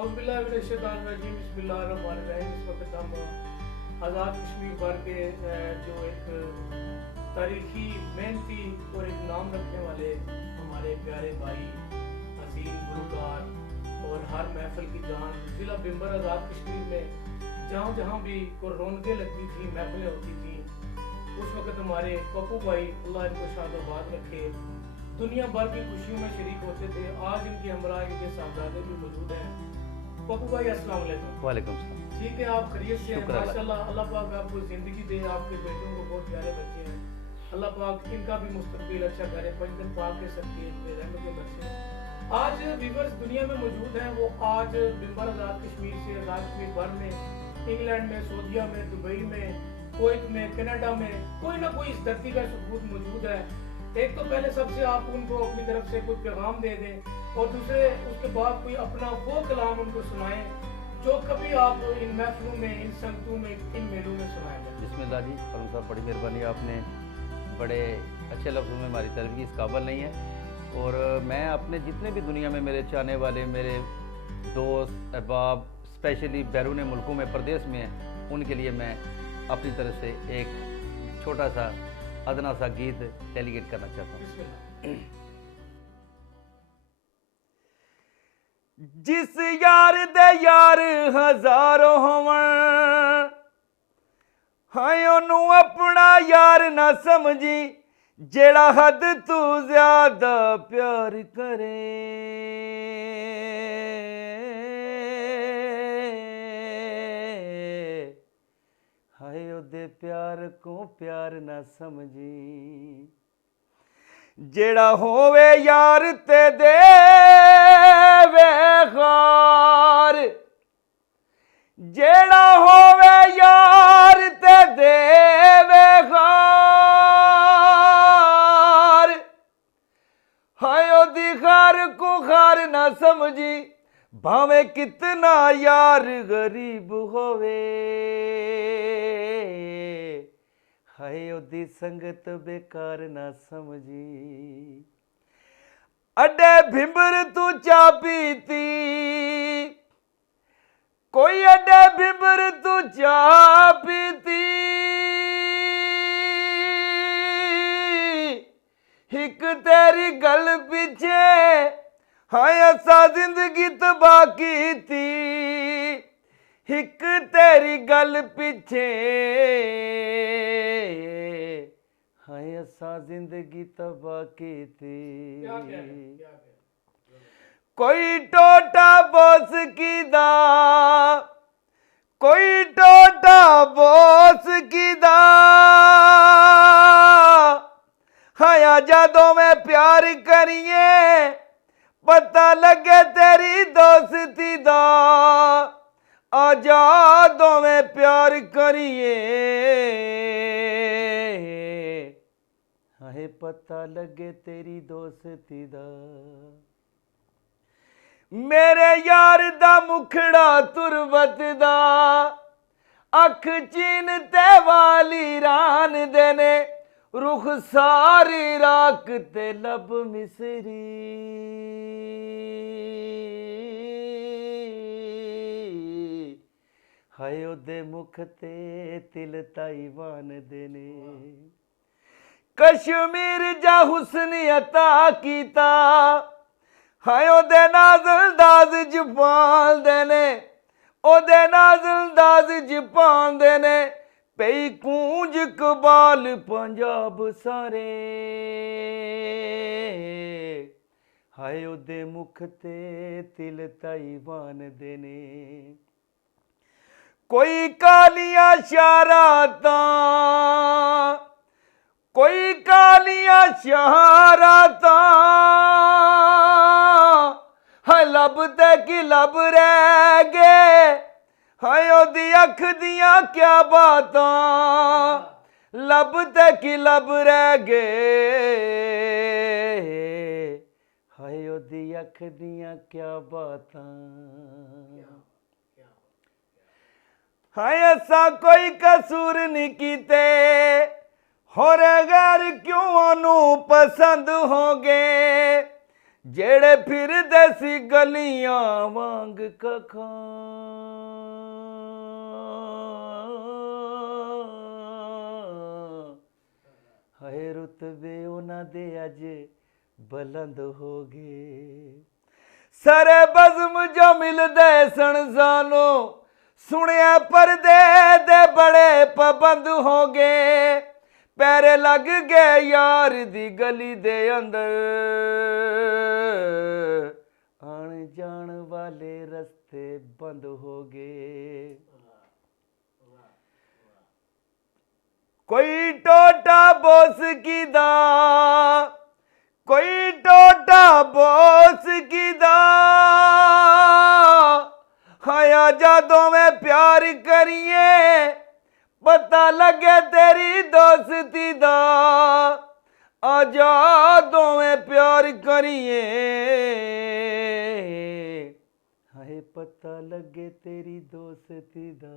औज़ुबिल्लाहिमिनश्शैतानिर्रजीम बिस्मिल्लाहिर्रहमानिर्रहीम। इस वक्त हम आज़ाद कश्मीर भर के जो एक तारीखी मेहनती और एक नाम रखने वाले हमारे प्यारे भाई हसीन गुलकार और हर महफिल की जान ज़िला बिम्बर आज़ाद कश्मीर में जहाँ जहाँ भी कोई रौनकें लगती थी, महफिलें होती थी, उस वक्त हमारे पप्पू भाई अल्लाह इनको शादोबाद रखे दुनिया भर की खुशियों में शरीक होते थे। आज इनके हमरा इनके साहबजादे भी मौजूद हैं। पप्पू भाई अस्सलाम वालेकुम। वालेकुम सलाम। ठीक है, आप खैरियत से हैं? माशाल्लाह, अल्लाह पाक आपको ज़िंदगी दे, आपके बेटों को बहुत प्यारे बच्चे हैं, अल्लाह पाक इनका भी मुस्तकबिल अच्छा करे, पंजन पाक के सबके रहमत के बच्चे हैं। आज व्यूअर्स दुनिया में मौजूद हैं, वो आज बिम्बर आज़ाद कश्मीर से आज़ाद कश्मीर भर में, इंग्लैंड में, सऊदीया में, दुबई में, कुवैत में, कनाडा में कोई ना कोई इस धरती का सबूत मौजूद है। एक तो पहले सबसे आप उनको अपनी तरफ से कोई पैगाम दे दें और दूसरे उसके बाद कोई अपना वो कलाम उनको सुनाएं जो कभी आप इन महफिलों में, इन संगतों में, इन मेलों में सुनाएंगे। बिस्मिल्लाह जी, फरुख साहब बड़ी मेहरबानी, आपने बड़े अच्छे लफ्ज़ों में हमारी तारीफ की, इस काबिल नहीं है। और मैं अपने जितने भी दुनिया में मेरे चाहने वाले, मेरे दोस्त अहबाब स्पेशली बैरून मुल्कों में, प्रदेश में हैं, उनके लिए मैं अपनी तरफ से एक छोटा सा अदना सा गीत डेलीगेट करना चाहता हूँ। जिस यार दे यार हजारों होवन, हाय ओनू अपना यार ना समझी, जेड़ा हद तू ज्यादा प्यार करे। हाय ओदे प्यार को प्यार ना समझी, जेड़ा होवे यार ते देवे खार, जेड़ा होवे यार ते देवे खार। हाय ओदी खार को खार ना समझी, भावे कितना यार गरीब होवे। हाय ओदी संगत बेकार ना समझी, अड्डे भिंबर तू चा पीती, कोई अड्डे भिंबर तू चा पीती, हिक तेरी गल पीछे हाय असा जिंदगी तबाह की थी, हिक तेरी गल पीछे हाय असा जिंदगी तबाह की थी। कोई टोटा बोस की दा, कोई टोटा बोस की दा, हाय आजा दो में प्यार करिए, पता लगे तेरी दोस्ती दा, आजा दो में प्यार करिए, हाय पता लगे तेरी दोस्ती दा। मेरे यार दा मुखड़ा तुरबत दा, अख चीन ते वाली रान देने, रुख सारी राख ते लब मिसरी। हाय ओदे मुख ते तिल ताईवान देने, कश्मीर जा हुस्न अता कीता, हाय ओदे नाज़ल दाज जुबान देने, ओदे नाज़ल दाज जुबान देने, पई कूंज कबाल पंजाब सारे। हाय ओदे मुख ते तिल ताईवान देने, कोई कालियां शरारतां, कोई कालियां शरारतां, हाय लब ते की लब रह गए, हाय ओदी अख दियां क्या बातां, लब ते की लब रह गए, हाय ओदी अख दियां क्या बातां। हाय ऐसा कोई कसूर नहीं कीते, होर गैर क्यों ओनू पसंद हो गए, ਜਿਹੜੇ ਫਿਰਦੇ ਸੀ ਗਲੀਆਂ ਵਾਂਗ ਕਖਾਂ ਹਾਏ ਰੁਤਬੇ ਉਹਨਾਂ ਦੇ ਅੱਜ ਬੁਲੰਦ ਹੋ ਗਏ ਸਾਰੇ ਬਜ਼ਮ ਜੋ ਮਿਲਦੇ ਸਣ ਸਾਨੂੰ ਸੁਣਿਆ ਪਰਦੇ ਦੇ ਬੜੇ ਪਾਬੰਦ ਹੋ ਗਏ ਪੈਰੇ ਲੱਗ ਗਏ ਯਾਰ ਦੀ ਗਲੀ ਦੇ ਅੰਦਰ ਆਣ ਜਾਣ ਵਾਲੇ ਰਸਤੇ ਬੰਦ ਹੋ ਗਏ ਕੋਈ ਟੋਟਾ ਬੋਸ ਕੀ ਦਾ ਕੋਈ ਟੋਟਾ ਬੋਸ ਕੀ ਦਾ ਹਾਇਆ ਜਦੋਂ ਮੈਂ ਪਿਆਰ ਕਰੀਏ ਪਤਾ ਲੱਗੇ ਤੇਰੀ ਦੋਸਤੀ ਦਾ ਆਜਾ ਦੋਵੇਂ ਪਿਆਰ ਕਰੀਏ ਹਾਏ ਪਤਾ ਲੱਗੇ ਤੇਰੀ ਦੋਸਤੀ ਦਾ